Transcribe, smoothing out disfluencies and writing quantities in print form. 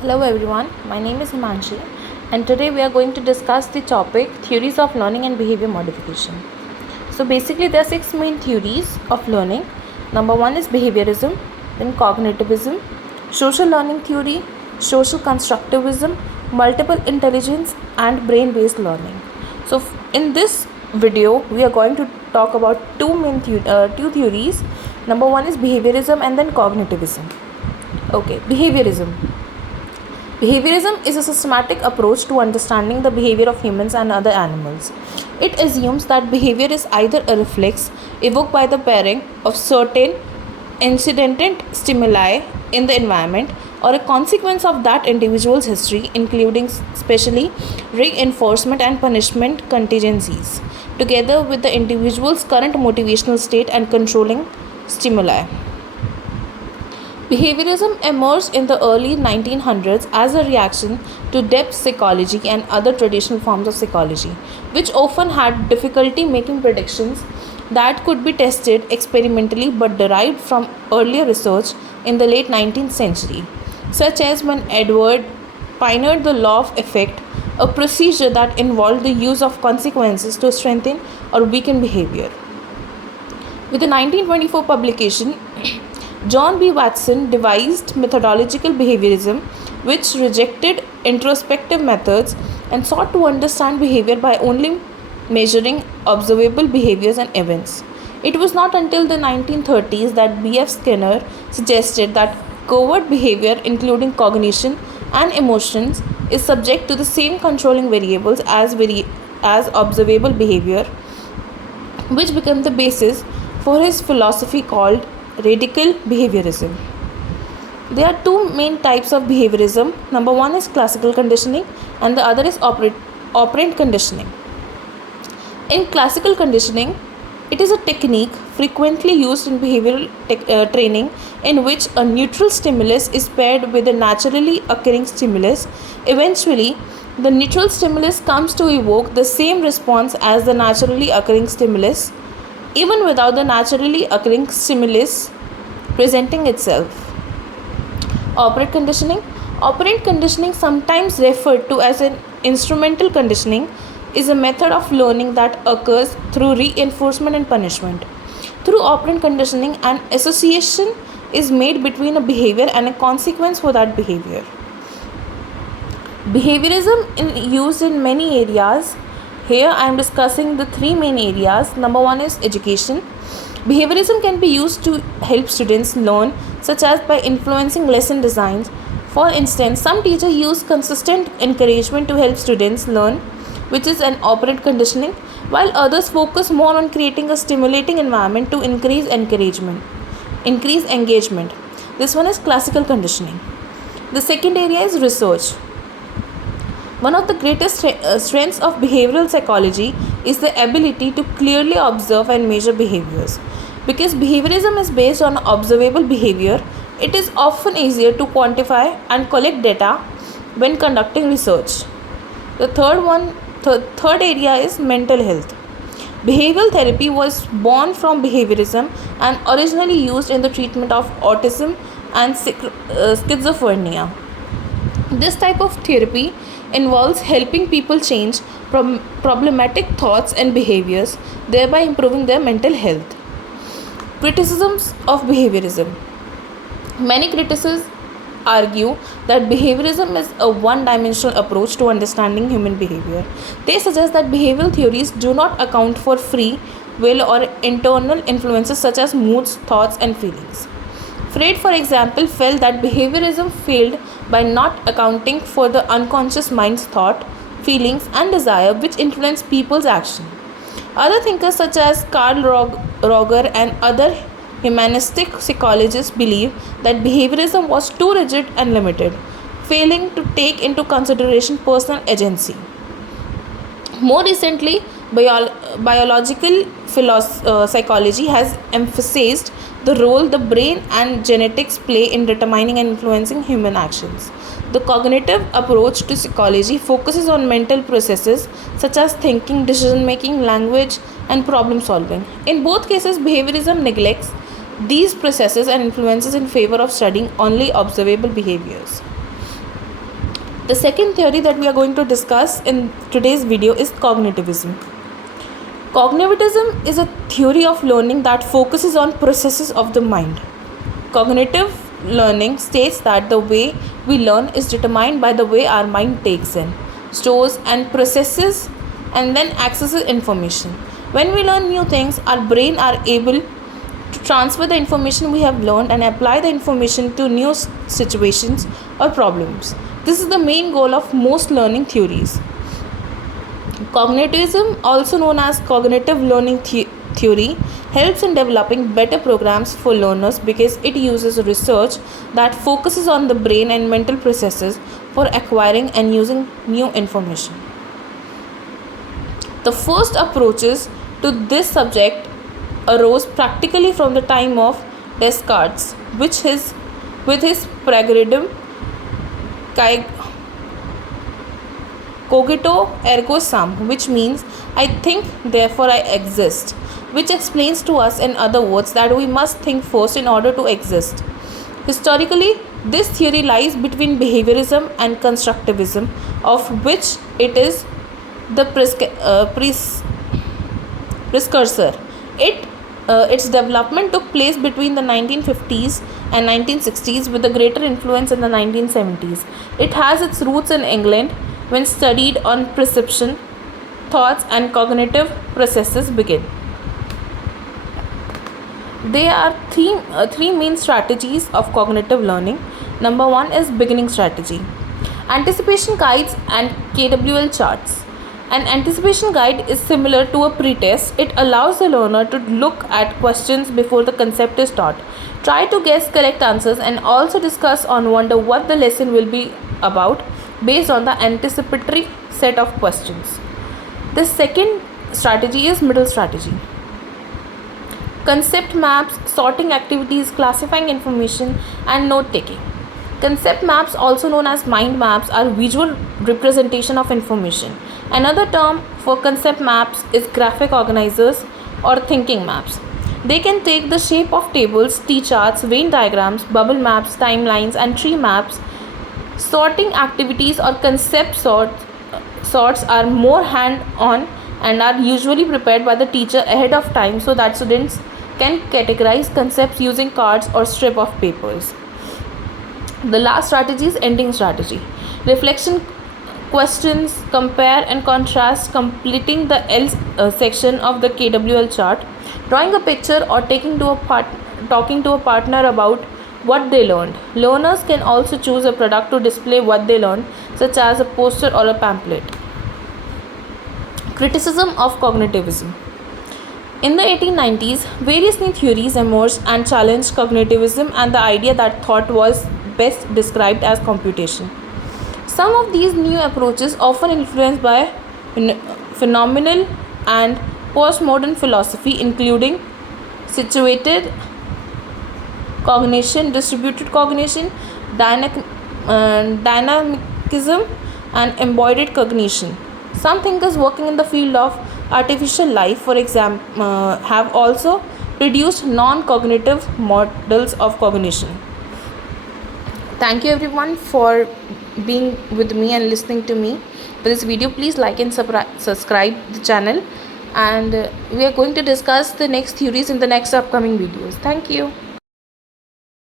Hello everyone, my name is Himanshi and today we are going to discuss the topic theories of learning and behavior modification. So basically there are six main theories of learning. Number one is behaviorism, then cognitivism, social learning theory, social constructivism, multiple intelligence and brain-based learning. So in this video we are going to talk about two theories. Number one is behaviorism and then cognitivism. Okay, behaviorism. Behaviorism is a systematic approach to understanding the behavior of humans and other animals. It assumes that behavior is either a reflex evoked by the pairing of certain incidental stimuli in the environment or a consequence of that individual's history, including specially reinforcement and punishment contingencies, together with the individual's current motivational state and controlling stimuli. Behaviorism emerged in the early 1900s as a reaction to depth psychology and other traditional forms of psychology, which often had difficulty making predictions that could be tested experimentally but derived from earlier research in the late 19th century, such as when Edward pioneered the law of effect, a procedure that involved the use of consequences to strengthen or weaken behavior. With the 1924 publication, John B. Watson devised methodological behaviorism, which rejected introspective methods and sought to understand behavior by only measuring observable behaviors and events. It was not until the 1930s that B.F. Skinner suggested that covert behavior, including cognition and emotions, is subject to the same controlling variables as observable behavior, which became the basis for his philosophy called radical behaviorism. There are two main types of behaviorism. Number one is classical conditioning and the other is operant conditioning. In classical conditioning, it is a technique frequently used in behavioral training in which a neutral stimulus is paired with a naturally occurring stimulus. Eventually, the neutral stimulus comes to evoke the same response as the naturally occurring stimulus, even without the naturally occurring stimulus presenting itself. Operant conditioning. Operant conditioning, sometimes referred to as an instrumental conditioning, is a method of learning that occurs through reinforcement and punishment. Through operant conditioning, an association is made between a behavior and a consequence for that behavior. Behaviorism is used in many areas. Here I am discussing the three main areas. Number one is education. Behaviorism can be used to help students learn, such as by influencing lesson designs. For instance, some teachers use consistent encouragement to help students learn, which is an operant conditioning, while others focus more on creating a stimulating environment to increase engagement. This one is classical conditioning. The second area is research. One of the greatest strengths of behavioral psychology is the ability to clearly observe and measure behaviors. Because behaviorism is based on observable behavior, it is often easier to quantify and collect data when conducting research. The third area is mental health. Behavioral therapy was born from behaviorism and originally used in the treatment of autism and schizophrenia. This type of therapy involves helping people change problematic thoughts and behaviors, thereby improving their mental health. Criticisms of behaviorism. Many critics argue that behaviorism is a one-dimensional approach to understanding human behavior. They suggest that behavioral theories do not account for free will or internal influences such as moods, thoughts, and feelings. Freud, for example, felt that behaviorism failed by not accounting for the unconscious mind's thought, feelings, and desire which influence people's action. Other thinkers such as Carl Roger and other humanistic psychologists believe that behaviorism was too rigid and limited, failing to take into consideration personal agency. More recently, biological psychology has emphasized the role the brain and genetics play in determining and influencing human actions. The cognitive approach to psychology focuses on mental processes such as thinking, decision making, language, and problem solving. In both cases, behaviorism neglects these processes and influences in favor of studying only observable behaviors. The second theory that we are going to discuss in today's video is cognitivism. Cognitivism is a theory of learning that focuses on processes of the mind. Cognitive learning states that the way we learn is determined by the way our mind takes in, stores, and processes and then accesses information. When we learn new things, our brain are able to transfer the information we have learned and apply the information to new situations or problems. This is the main goal of most learning theories. Cognitivism, also known as cognitive learning theory, helps in developing better programs for learners because it uses research that focuses on the brain and mental processes for acquiring and using new information. The first approaches to this subject arose practically from the time of Descartes, with his paradigm cogito ergo sum, which means I think therefore I exist, which explains to us in other words that we must think first in order to exist. Historically, this theory lies between behaviorism and constructivism, of which it is the precursor. Its development took place between the 1950s and 1960s, with a greater influence in the 1970s. It has its roots in England when studied on perception, thoughts, and cognitive processes began. There are three main strategies of cognitive learning. Number one is beginning strategy. Anticipation guides and KWL charts. An anticipation guide is similar to a pretest. It allows the learner to look at questions before the concept is taught, try to guess correct answers, and also discuss or wonder what the lesson will be about based on the anticipatory set of questions. The second strategy is middle strategy. Concept maps, sorting activities, classifying information, and note taking. Concept maps, also known as mind maps, are visual representation of information. Another term for concept maps is graphic organizers or thinking maps. They can take the shape of tables, T-charts, Venn diagrams, bubble maps, timelines, and tree maps. Sorting activities or concept sorts are more hand-on and are usually prepared by the teacher ahead of time so that students can categorize concepts using cards or strip of papers. The last strategy is ending strategy. Reflection questions, compare and contrast, completing the L section of the KWL chart, drawing a picture, or talking to a partner about what they learned. Learners can also choose a product to display what they learned, such as a poster or a pamphlet. Criticism of cognitivism. In the 1890s, various new theories emerged and challenged cognitivism and the idea that thought was best described as computation. Some of these new approaches, often influenced by phenomenal and postmodern philosophy, including situated cognition, distributed cognition, dynamicism, and embodied cognition. Some thinkers working in the field of artificial life, for example, have also produced non-cognitive models of cognition. Thank you everyone for being with me and listening to me for this video. Please like and subscribe the channel, and we are going to discuss the next theories in the next upcoming videos. Thank you.